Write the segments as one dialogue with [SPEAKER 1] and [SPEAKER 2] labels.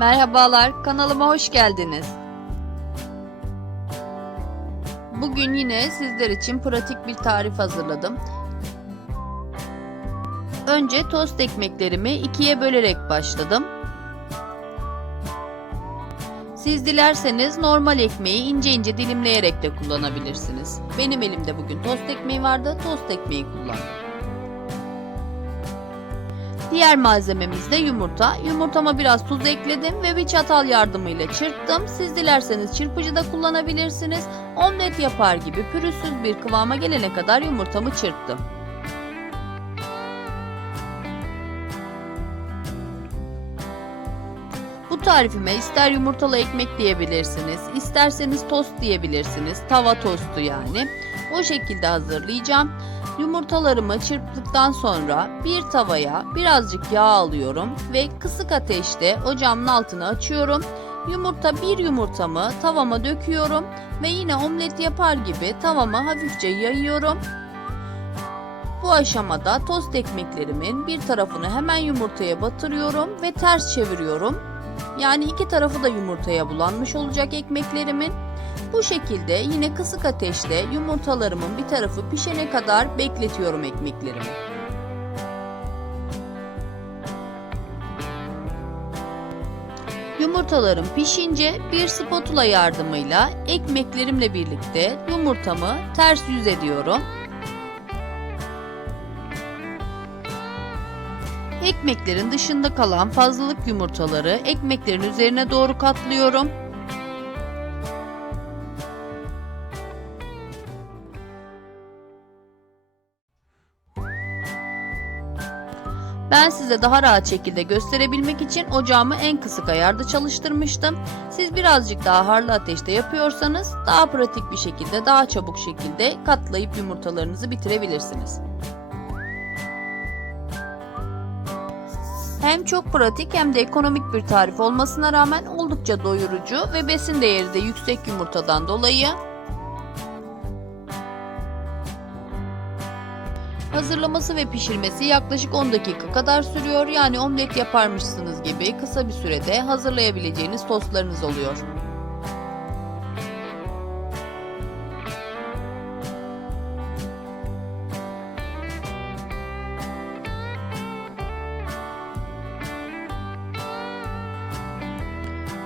[SPEAKER 1] Merhabalar, kanalıma hoş geldiniz. Bugün yine sizler için pratik bir tarif hazırladım. Önce tost ekmeklerimi ikiye bölerek başladım. Siz dilerseniz normal ekmeği ince ince dilimleyerek de kullanabilirsiniz. Benim elimde bugün tost ekmeği vardı, tost ekmeği kullandım. Diğer malzememiz de yumurta. Yumurtama biraz tuz ekledim ve bir çatal yardımıyla çırptım. Siz dilerseniz çırpıcı da kullanabilirsiniz. Omlet yapar gibi pürüzsüz bir kıvama gelene kadar yumurtamı çırptım. Bu tarifime ister yumurtalı ekmek diyebilirsiniz, isterseniz tost diyebilirsiniz, tava tostu yani. O şekilde hazırlayacağım. Yumurtalarımı çırptıktan sonra bir tavaya birazcık yağ alıyorum ve kısık ateşte ocağımın altını açıyorum. Yumurta bir yumurtamı tavama döküyorum ve yine omlet yapar gibi tavama hafifçe yayıyorum. Bu aşamada tost ekmeklerimin bir tarafını hemen yumurtaya batırıyorum ve ters çeviriyorum. Yani iki tarafı da yumurtaya bulanmış olacak ekmeklerimin. Bu şekilde yine kısık ateşte yumurtalarımın bir tarafı pişene kadar bekletiyorum ekmeklerimi. Yumurtalarım pişince bir spatula yardımıyla ekmeklerimle birlikte yumurtamı ters yüz ediyorum. Ekmeklerin dışında kalan fazlalık yumurtaları ekmeklerin üzerine doğru katlıyorum. Ben size daha rahat şekilde gösterebilmek için ocağımı en kısık ayarda çalıştırmıştım. Siz birazcık daha harlı ateşte yapıyorsanız daha pratik bir şekilde, daha çabuk şekilde katlayıp yumurtalarınızı bitirebilirsiniz. Hem çok pratik hem de ekonomik bir tarif olmasına rağmen oldukça doyurucu ve besin değeri de yüksek yumurtadan dolayı Hazırlaması ve pişirmesi yaklaşık 10 dakika kadar sürüyor. Yani omlet yaparmışsınız gibi kısa bir sürede hazırlayabileceğiniz tostlarınız oluyor.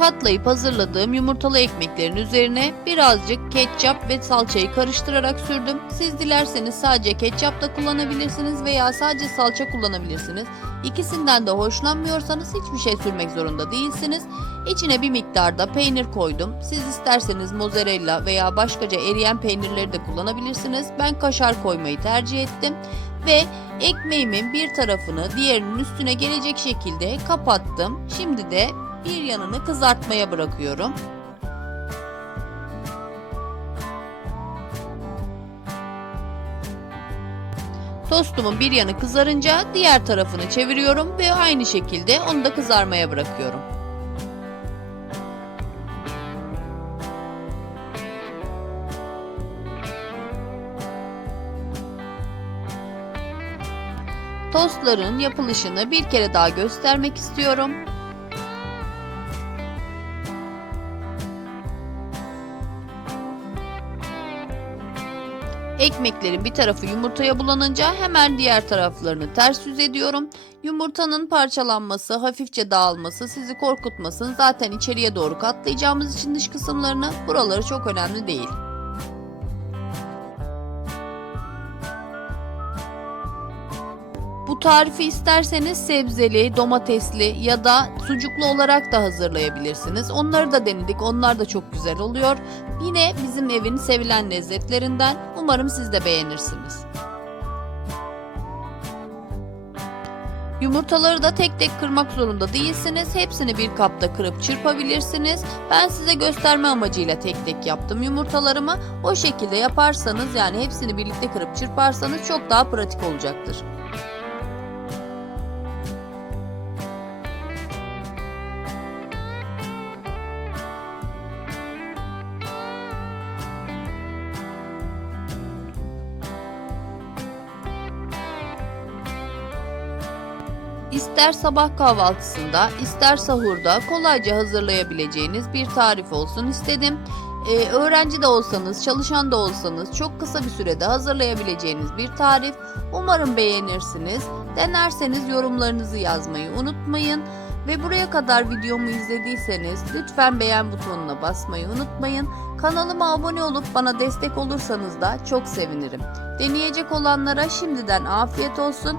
[SPEAKER 1] Katlayıp hazırladığım yumurtalı ekmeklerin üzerine birazcık ketçap ve salçayı karıştırarak sürdüm. Siz dilerseniz sadece ketçap da kullanabilirsiniz veya sadece salça kullanabilirsiniz. İkisinden de hoşlanmıyorsanız hiçbir şey sürmek zorunda değilsiniz. İçine bir miktar da peynir koydum. Siz isterseniz mozzarella veya başkaca eriyen peynirleri de kullanabilirsiniz. Ben kaşar koymayı tercih ettim ve ekmeğimin bir tarafını diğerinin üstüne gelecek şekilde kapattım. Şimdi de bir yanını kızartmaya bırakıyorum. Tostumun bir yanı kızarınca diğer tarafını çeviriyorum ve aynı şekilde onu da kızarmaya bırakıyorum. Tostların yapılışını bir kere daha göstermek istiyorum. Ekmeklerin bir tarafı yumurtaya bulanınca hemen diğer taraflarını ters yüz ediyorum. Yumurtanın parçalanması, hafifçe dağılması sizi korkutmasın. Zaten içeriye doğru katlayacağımız için dış kısımlarını buraları çok önemli değil. Tarifi isterseniz sebzeli, domatesli ya da sucuklu olarak da hazırlayabilirsiniz. Onları da denedik. Onlar da çok güzel oluyor. Yine bizim evin sevilen lezzetlerinden. Umarım siz de beğenirsiniz. Yumurtaları da tek tek kırmak zorunda değilsiniz. Hepsini bir kapta kırıp çırpabilirsiniz. Ben size gösterme amacıyla tek tek yaptım yumurtalarımı. O şekilde yaparsanız yani hepsini birlikte kırıp çırparsanız çok daha pratik olacaktır. İster sabah kahvaltısında, ister sahurda kolayca hazırlayabileceğiniz bir tarif olsun istedim. Ee, öğrenci de olsanız, çalışan da olsanız çok kısa bir sürede hazırlayabileceğiniz bir tarif. Umarım beğenirsiniz. Denerseniz yorumlarınızı yazmayı unutmayın. Ve buraya kadar videomu izlediyseniz lütfen beğen butonuna basmayı unutmayın. Kanalıma abone olup bana destek olursanız da çok sevinirim. Deneyecek olanlara şimdiden afiyet olsun.